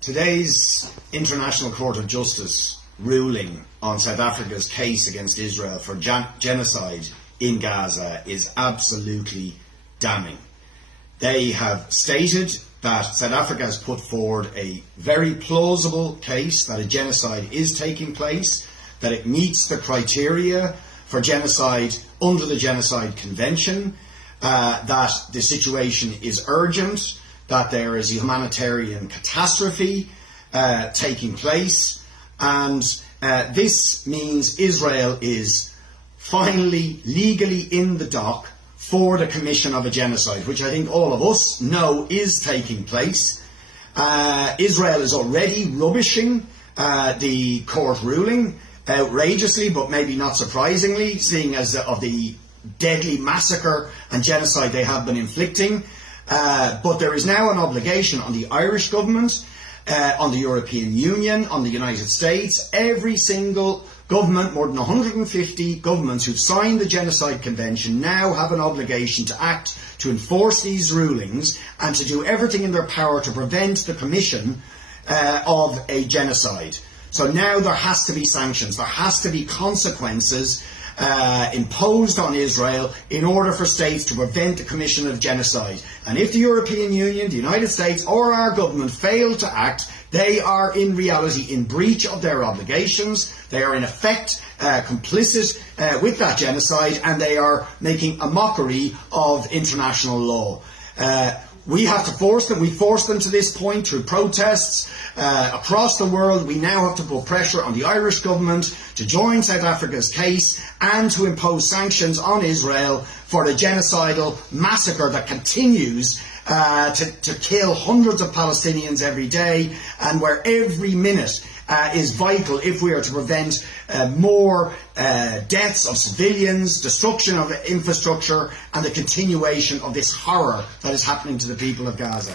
Today's International Court of Justice ruling on South Africa's case against Israel for genocide in Gaza is absolutely damning. They have stated that South Africa has put forward a very plausible case that a genocide is taking place, that it meets the criteria for genocide under the Genocide Convention, that the situation is urgent, that there is a humanitarian catastrophe taking place, and this means Israel is finally legally in the dock for the commission of a genocide, which I think all of us know is taking place. Israel is already rubbishing the court ruling outrageously, but maybe not surprisingly, seeing as of the deadly massacre and genocide they have been inflicting. But there is now an obligation on the Irish government, on the European Union, on the United States. Every single government, more than 150 governments who've signed the Genocide Convention, now have an obligation to act to enforce these rulings and to do everything in their power to prevent the commission of a genocide. So now there has to be sanctions, there has to be consequences imposed on Israel in order for states to prevent the commission of genocide. And if the European Union, the United States or our government fail to act, they are in reality in breach of their obligations. They are in effect complicit with that genocide, and they are making a mockery of international law. We have to force them. We forced them to this point through protests across the world. We now have to put pressure on the Irish government to join South Africa's case and to impose sanctions on Israel for the genocidal massacre that continues to kill hundreds of Palestinians every day, and where every minute is vital if we are to prevent more deaths of civilians, destruction of infrastructure, and the continuation of this horror that is happening to the people of Gaza.